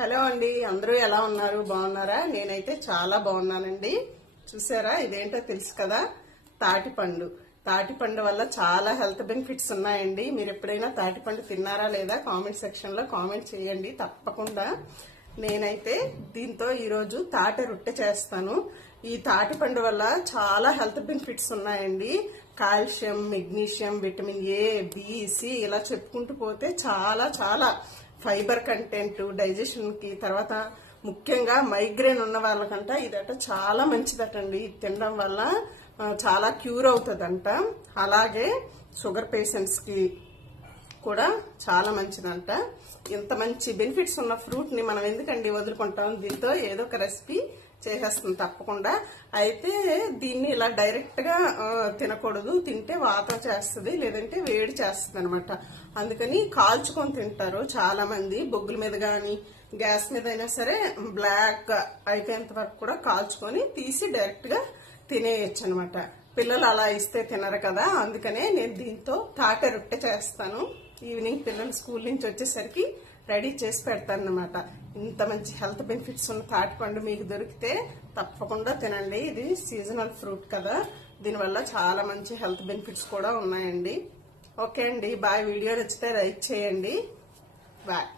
Hello అండి, అందరూ ఎలా ఉన్నారు? బాగున్నారా? నేనైతే చాలా బాగున్నానండి. చూసారా, ఇదేంటో తెలుసు కదా, తాటిపండు. తాటిపండు వల్ల చాలా హెల్త్ బెనిఫిట్స్ ఉన్నాయండి. మీరు ఎప్పుడైనా తాటిపండు తిన్నారా లేదా కామెంట్ సెక్షన్ లో కామెంట్ చేయండి తప్పకుండా. నేనైతే దీంతో ఈరోజు తాటి రొట్టె చేస్తాను. ఈ తాటిపండు వల్ల చాలా హెల్త్ బెనిఫిట్స్ ఉన్నాయండి. Calcium, magnesium, vitamin A, B, C ఇలా చెప్పుకుంటూ పోతే చాలా చాలా ఫైబర్ కంటెంట్, డైజెషన్ కి, తర్వాత ముఖ్యంగా మైగ్రేన్ ఉన్న వాళ్ళకంట ఇదట చాలా మంచిదటండి. ఇది తినడం వల్ల చాలా క్యూర్ అవుతుందంట. అలాగే షుగర్ పేషెంట్స్ కి కూడా చాలా మంచిదంట. ఇంత మంచి బెనిఫిట్స్ ఉన్న ఫ్రూట్ ని మనం ఎందుకండి వదులుకుంటాం? దీంతో ఏదో ఒక రెసిపీ చేసేస్తుంది తప్పకుండా. అయితే దీన్ని ఇలా డైరెక్ట్ గా తినకూడదు. తింటే వాతం చేస్తుంది, లేదంటే వేడి చేస్తుంది అనమాట. అందుకని కాల్చుకొని తింటారు చాలా మంది. బొగ్గుల మీద గాని గ్యాస్ మీద అయినా సరే బ్లాక్ అయిపోయేంత వరకు కూడా కాల్చుకొని తీసి డైరెక్ట్ గా తినేయచ్చు అనమాట. పిల్లలు అలా ఇస్తే తినరు కదా, అందుకనే నేను దీంతో తాటి రొట్టె చేస్తాను. ఈవినింగ్ పిల్లలు స్కూల్ నుంచి వచ్చేసరికి రెడీ చేసి పెడతాను అనమాట. ఇంత మంచి హెల్త్ బెనిఫిట్స్ ఉన్న తాటిపండు మీకు దొరికితే తప్పకుండా తినండి. ఇది సీజనల్ ఫ్రూట్ కదా, దీనివల్ల చాలా మంచి హెల్త్ బెనిఫిట్స్ కూడా ఉన్నాయండి. ఓకే అండి, బాయ్. వీడియో నచ్చితే లైక్ చేయండి. బాయ్.